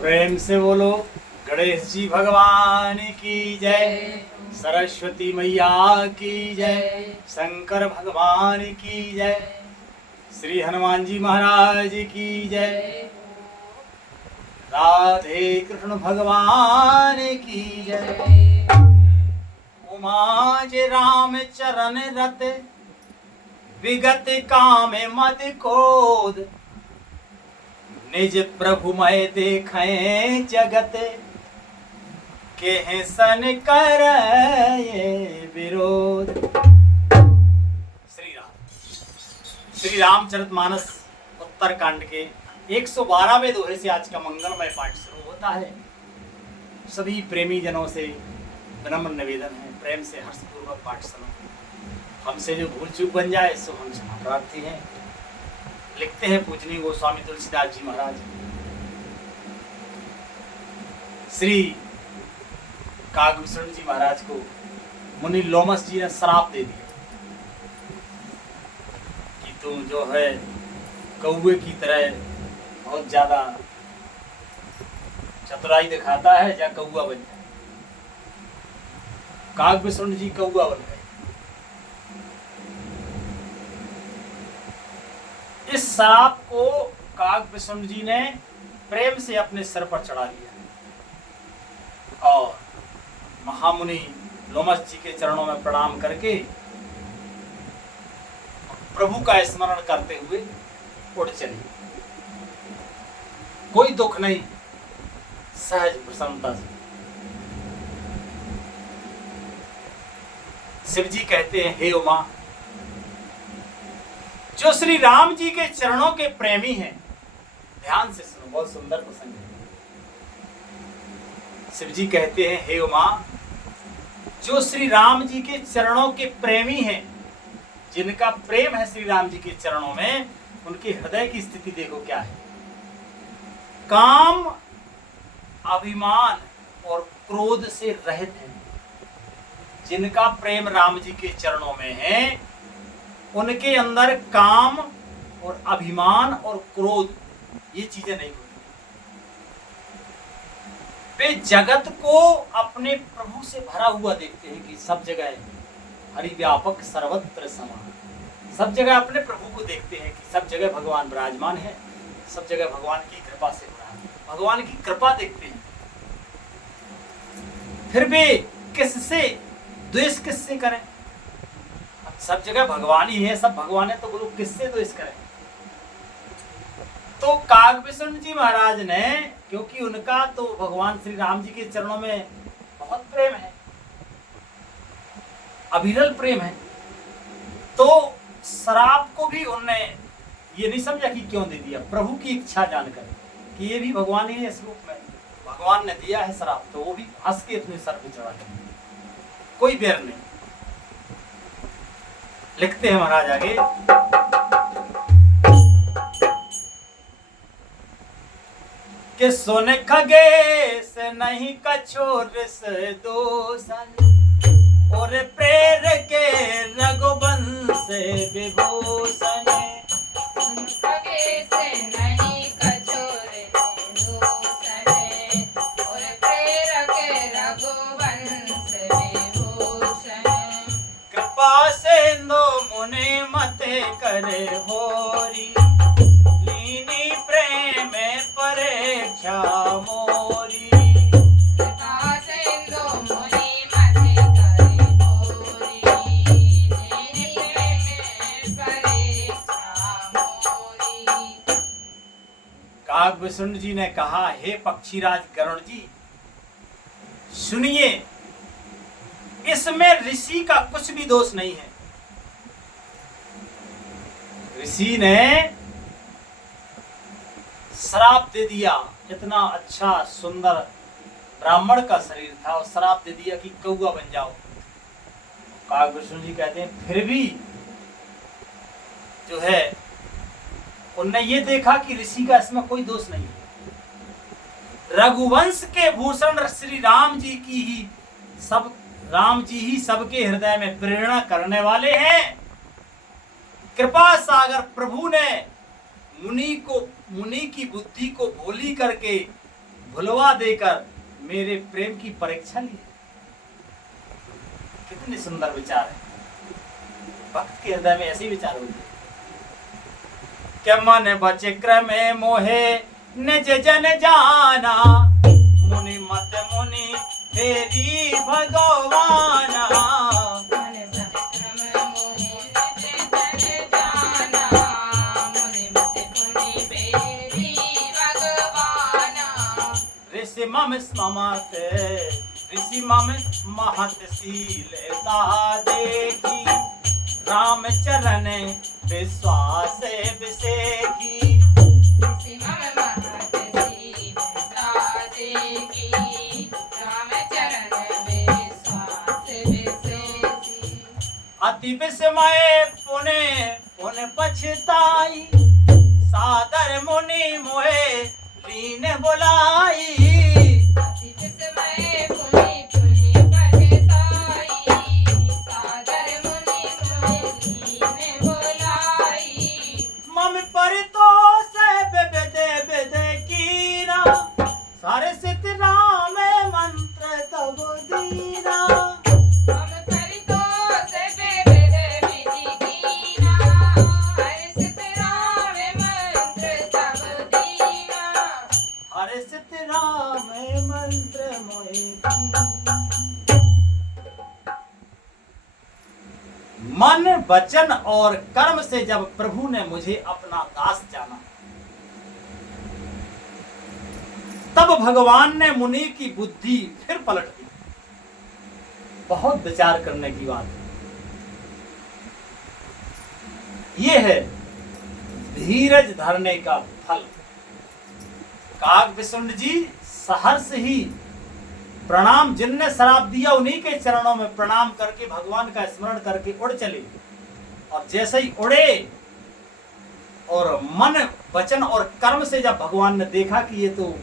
प्रेम से बोलो गणेश जी भगवान की जय, सरस्वती मैया की जय, शंकर भगवान की जय, श्री हनुमान जी महाराज की जय, राधे कृष्ण भगवान की जय। उमाज राम चरण रत विगत काम मद क्रोध, निज प्रभु मय देखें जगत के सन कर विरोध। श्री रामचरितमानस उत्तरकांड के 112वें दोहे से आज का मंगलमय पाठ शुरू होता है। सभी प्रेमी जनों से विनम्र निवेदन है, प्रेम से हर्षपूर्वक पाठ सुनो। हमसे जो भूल चूक बन जाए सो हम क्षमा प्रार्थी हैं। लिखते हैं पूजनीय गोस्वामी तुलसीदास जी महाराज। श्री कागभूषण जी महाराज को मुनि लोमस जी ने श्राप दे दिया कि तुम जो है कौवे की तरह बहुत ज्यादा चतुराई दिखाता है, या कौवा बन जाए। कागभूषण जी कौवा बन गए। इस सांप को कागभूषण जी ने प्रेम से अपने सिर पर चढ़ा लिया और महामुनि लोमस जी के चरणों में प्रणाम करके प्रभु का स्मरण करते हुए उड़ चले। कोई दुख नहीं, सहज प्रसन्नता से। शिव जी कहते हैं, हे उमा, जो श्री राम जी के चरणों के प्रेमी हैं, ध्यान से सुनो, बहुत सुंदर प्रसंग है। शिव जी कहते हैं, हे उमा, जो श्री राम जी के चरणों के प्रेमी हैं, जिनका प्रेम है श्री राम जी के चरणों में, उनके हृदय की स्थिति देखो क्या है। काम, अभिमान और क्रोध से रहित है। जिनका प्रेम राम जी के चरणों में है, उनके अंदर काम और अभिमान और क्रोध ये चीजें नहीं होती। वे जगत को अपने प्रभु से भरा हुआ देखते हैं कि सब जगह हरि व्यापक सर्वत्र समान। सब जगह अपने प्रभु को देखते हैं कि सब जगह भगवान विराजमान है, सब जगह भगवान की कृपा से हो रहा है, भगवान की कृपा देखते हैं। फिर वे किससे द्वेष किससे करें? सब जगह भगवान ही है, सब भगवान है, तो लोग किससे द्वेष करें? तो कागभूषण जी महाराज ने, क्योंकि उनका तो भगवान श्री राम जी के चरणों में बहुत प्रेम है, अविरल प्रेम है, तो श्राप को भी उन्होंने ये नहीं समझा कि क्यों दे दिया। प्रभु की इच्छा जानकर कि ये भी भगवान ही है, इस रूप में भगवान ने दिया है श्राप, तो वो भी हंस के अपने सर पे चढ़ा दिया, कोई बैर नहीं। लिखते हैं महाराज आगे, कि सुन खगेश नहीं कछोर से दोषन, और प्रेर के रघुवंश विभूषण। सुन खगेश नहीं कछोर से दोषन, और प्रेर के रघुवंश विभूषण। कृपा सिंधु मुनि मते करे होरी, लीनी प्रेम परीक्षा मोरी। कृपा सिंधु मुनि मते करे होरी, लीनी प्रेम परीक्षा मोरी। कागभूषण जी ने कहा, हे पक्षीराज गरुड़ जी, सुनिए, इसमें ऋषि का कुछ भी दोष नहीं है। ऋषि ने श्राप दे दिया, इतना अच्छा सुंदर ब्राह्मण का शरीर था और श्राप दे दिया कि कौवा बन जाओ। कागभूषण जी कहते हैं, फिर भी जो है उनने ये देखा कि ऋषि का इसमें कोई दोष नहीं है। रघुवंश के भूषण श्री राम जी की ही राम जी ही सबके हृदय में प्रेरणा करने वाले हैं। कृपा सागर प्रभु ने मुनि की बुद्धि को भोली करके भुलवा देकर मेरे प्रेम की परीक्षा ली। कितने सुंदर विचार है। भक्त के हृदय में ऐसे विचार होते। क्या मन बच क्रमे मोहे निज जन जाना, मुनि मत मुनि तेरी भगवाना। मन बचक्रम मोहे निज जन जाना, मुनि मत मुनि तेरी भगवाना। ऋषि मम महतशीलता देखी, राम चरण विश्वास विसेखी। ऋषि मम महतशीलता देखी, राम चरण विश्वास विसेखी। अति विस्मय पुन पछताई, सादर मुनि मोहे लीन बुलाई। अति विस्मय पुनि पुनि पछताई, सादर मुनि मोहे लीन बुलाई। मम परितोष विविध विध कीना, सरसित राम मंत्र तब दीना। मम परितोष विविध विधि कीना, हर्षित राम मंत्र तब दीना। हर्षित राम मंत्र मोहि दीना। मन वचन और कर्म से जब प्रभु ने मुझे अपना दास जाना, तब भगवान ने मुनि की बुद्धि फिर पलट दी। बहुत विचार करने की बात है। ये है धीरज धरने का फल। काग विष्णु जी सहर्ष ही प्रणाम, जिनने श्राप दिया उन्हीं के चरणों में प्रणाम करके भगवान का स्मरण करके उड़ चले। और जैसे ही उड़े और मन वचन और कर्म से जब भगवान ने देखा कि ये तो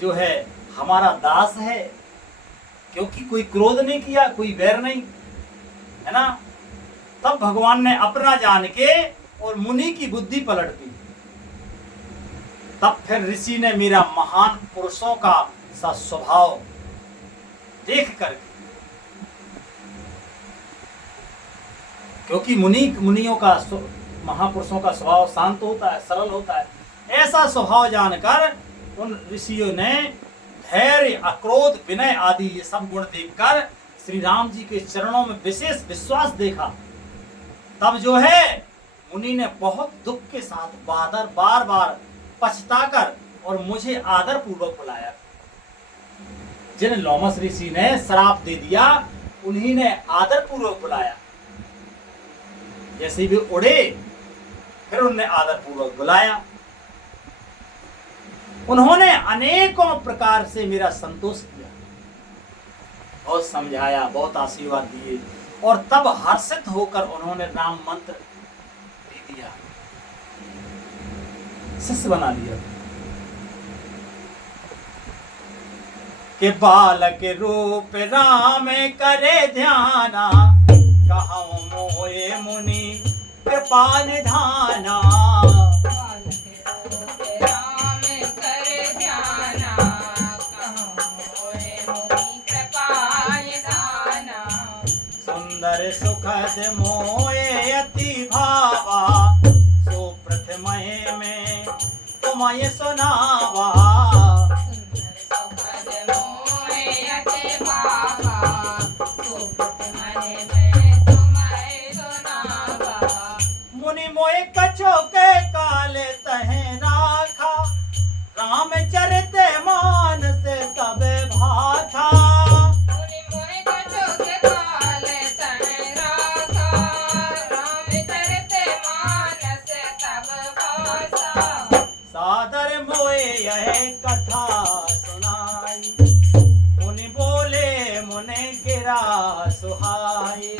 जो है हमारा दास है, क्योंकि कोई क्रोध नहीं किया, कोई वैर नहीं है ना, तब भगवान ने अपना जान के और मुनि की बुद्धि पलट दी। तब फिर ऋषि ने मेरा महान पुरुषों का सा स्वभाव देख करके, क्योंकि मुनियों का महापुरुषों का स्वभाव शांत होता है, सरल होता है, ऐसा स्वभाव जानकर उन ऋषियों ने धैर्य, अक्रोध, विनय आदि ये सब गुण देखकर श्री राम जी के चरणों में विशेष विश्वास देखा। तब जो है मुनि ने बहुत दुख के साथ बार बार पछताकर और मुझे आदर पूर्वक बुलाया। जिन लोमस ऋषि ने श्राप दे दिया उन्हीं ने आदर पूर्वक बुलाया। जैसे भी उड़े फिर उन्होंने आदर पूर्वक बुलाया। उन्होंने अनेकों प्रकार से मेरा संतोष किया, बहुत समझाया, बहुत आशीर्वाद दिए, और तब हर्षित होकर उन्होंने राम मंत्र दे दिया, शिष्य बना दिया। के बालक रूप राम करे ध्याना, कहूँ मोए मुनि कृपा निधाना। सुंदर सुखद मोए अति भावा, सो प्रथमय में तुम्हें सुनावा। मुनि मोए कछो के काले तहे राखा, रामचरित मानस तब भाथा। मुनि मोए कछो के काले तहे राखा, रामचरित मानस तब भाथा। सादर मोए यह कथा सुनाई, मुनि बोले मुने गिरा सुहाई।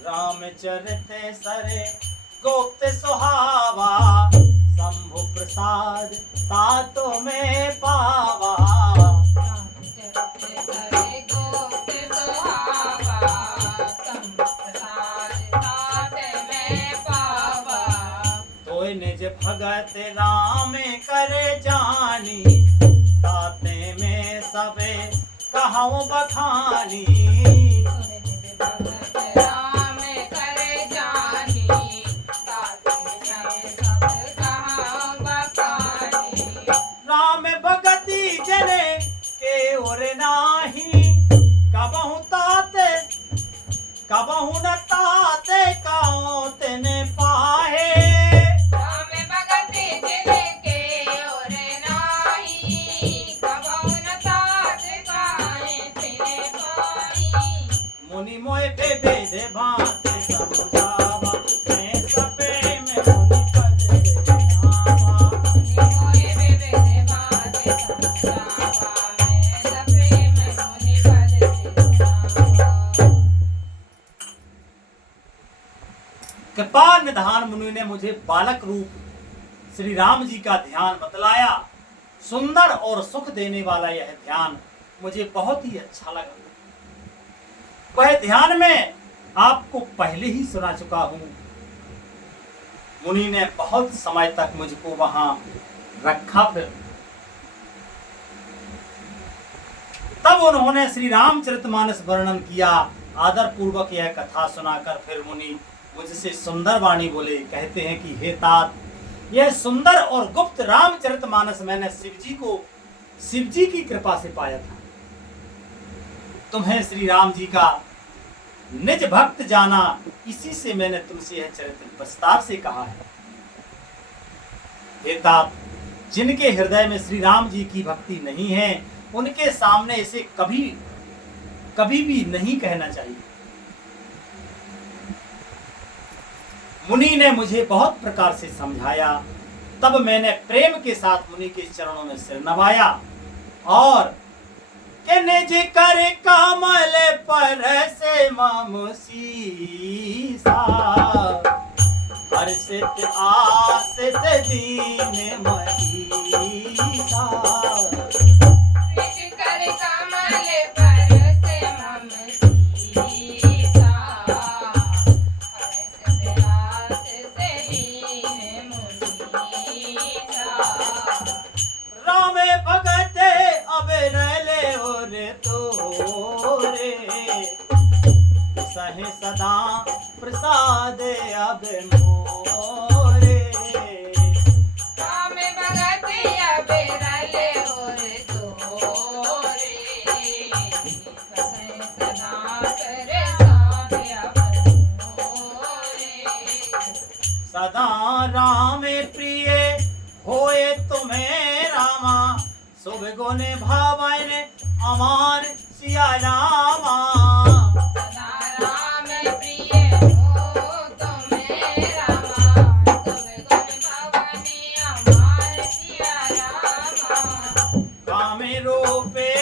रामचरित सरे गोप्त सुहावा, शंभु प्रसाद तातो में पावा। रामचरित सरे गोप्त सुहावा, शंभु प्रसाद भगत राम करे जानी, ताते में सबे कहूँ बखानी। भगत राम करे जानी, ताते में सब कहाँ बखानी। राम भगति जने के और नाही, कबहु ताते कबहु न ताते काओ तेने पाहे। राम भगति जिनके और नाही, कबहु न तात काहे तिने पाई। मुनि मोय पे भेदे भांति समझावा, मैं सपे में मुनि पद आवा। मोए बेबे बाते समझावा, मैं सब प्रेम मुनि पद सिधावा। कृपा निधान मुनि ने मुझे बालक रूप श्री राम जी का ध्यान बतलाया। सुंदर और सुख देने वाला यह ध्यान मुझे बहुत ही अच्छा लगा। वह ध्यान में आपको पहले ही सुना चुका हूं। मुनि ने बहुत समय तक मुझको वहां रखा। फिर तब उन्होंने श्री रामचरितमानस वर्णन किया। आदर पूर्वक यह कथा सुनाकर फिर मुनि मुझसे सुंदर वाणी बोले। कहते हैं कि हे तात, यह सुंदर और गुप्त रामचरितमानस मैंने शिव जी की कृपा से पाया था। तुम्हें श्री राम जी का निज भक्त जाना, इसी से मैंने तुमसे यह चरित्र विस्तार से कहा है। हे तात, जिनके हृदय में श्री राम जी की भक्ति नहीं है, उनके सामने इसे कभी भी नहीं कहना चाहिए। मुनि ने मुझे बहुत प्रकार से समझाया। तब मैंने प्रेम के साथ मुनि के चरणों में सिर नवाया और के निज कर कमल पर से ममुसीसा, हर्षित आसित दीन महीसा। निज कर कमल पर से ममसीसा, हर्षित आसित दीन मुनीसा। राम भगत अब रले और तोरे, सहे सदा प्रसाद अब मोरे। राम भगत अब रले और तोरे, सहे सदा प्रसाद अब मोरे। सदा राम प्रिय होए तुम्हें रामा, शुभ गुण भावन अमार सिया रामा। सदा राम प्रिय हो तुम्हें रामा, शुभ गुण भवानी अमार सिया रामा। कामे रूपे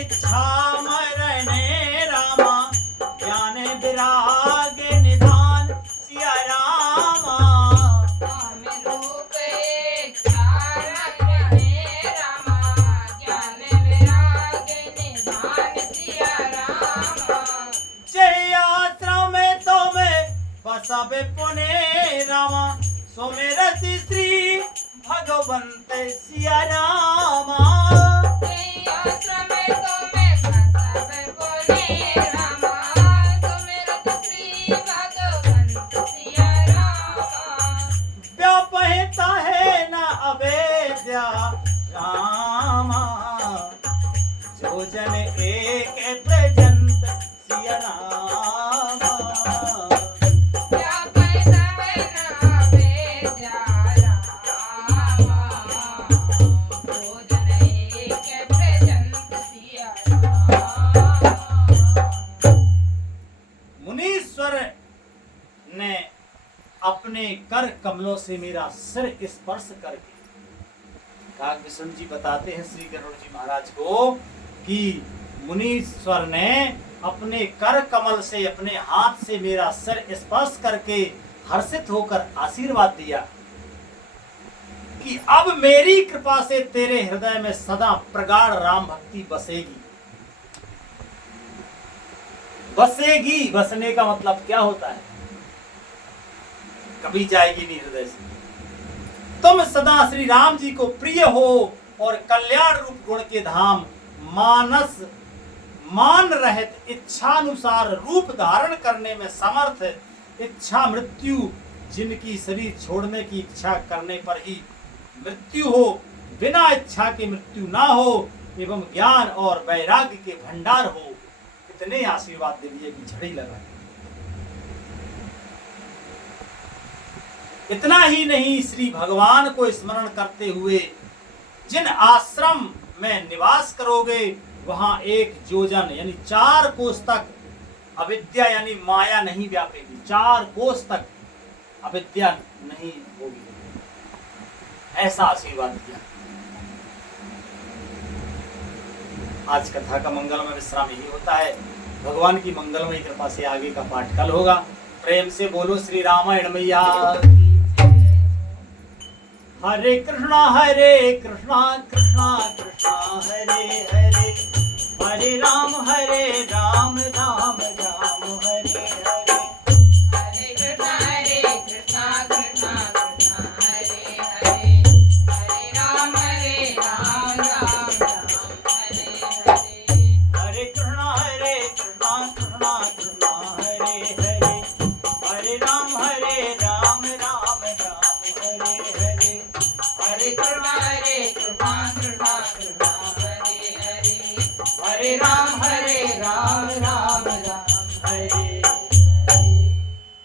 इच्छा मरने रामा, ज्ञान विराग निधान सिया रामा। काम रूप चारण रहे रामा, ज्ञान विराग निधान सिया रामा। जय आश्रम में तुम्हें बसबे पुने रामा, सुमिरति श्री भगवंत सिया रामा। जय आश्रम तुम्हें बसब पुने रामा, सुमिरत श्री भगवंत सिया रामा। व्यापहिता है न अवेद्या रामा, जो जन एक प्रजंत सिया रामा। मुनीश्वर ने अपने कर कमलों से मेरा सिर स्पर्श करके, काग विष्णु जी बताते हैं श्री गरुड़ जी महाराज को कि मुनीश्वर ने अपने कर कमल से, अपने हाथ से मेरा सिर स्पर्श करके हर्षित होकर आशीर्वाद दिया कि अब मेरी कृपा से तेरे हृदय में सदा प्रगाढ़ राम भक्ति बसेगी। बसेगी, बसने का मतलब क्या होता है? कभी जाएगी नहीं हृदय से। तुम सदा श्री राम जी को प्रिय हो और कल्याण रूप गुण के धाम मानस मान रहित इच्छानुसार रूप धारण करने में समर्थ, इच्छा मृत्यु, जिनकी शरीर छोड़ने की इच्छा करने पर ही मृत्यु हो, बिना इच्छा के मृत्यु ना हो, एवं ज्ञान और वैराग्य के भंडार हो। इतने आशीर्वाद दे दिए कि झड़ी लगा। इतना ही नहीं, श्री भगवान को स्मरण करते हुए जिन आश्रम में निवास करोगे वहां 1 योजन यानी 4 कोस तक अविद्या यानी माया नहीं व्यापेगी। 4 कोस तक अविद्या नहीं होगी, ऐसा आशीर्वाद दिया। आज कथा का मंगलमय विश्राम यही होता है। भगवान की मंगलमय कृपा से आगे का पाठ कल होगा। प्रेम से बोलो श्री रामायण मैया। हरे कृष्णा कृष्णा कृष्णा हरे हरे, हरे राम राम राम हरे हरे। हरे कृष्णा कृष्णा कृष्णा हरे हरे, हरे राम राम राम हरे हरे। हरे कृष्णा कृष्णा कृष्णा हरे हरे, हरे राम राम राम हरे हरे। हरे कृष्णा कृष्णा कृष्णा हरे हरे, हरे राम राम हरे।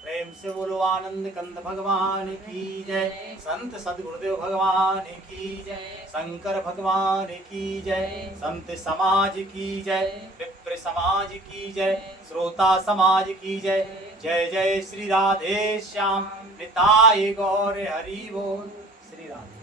प्रेम से बोलो आनंद कंद भगवान की जय, संत सद्गुरुदेव भगवान की जय, शंकर भगवान की जय, संत समाज की जय, विप्र समाज की जय, श्रोता समाज की जय। जय जय श्री राधे श्याम, निताय गौर हरि बोल। श्री राधे।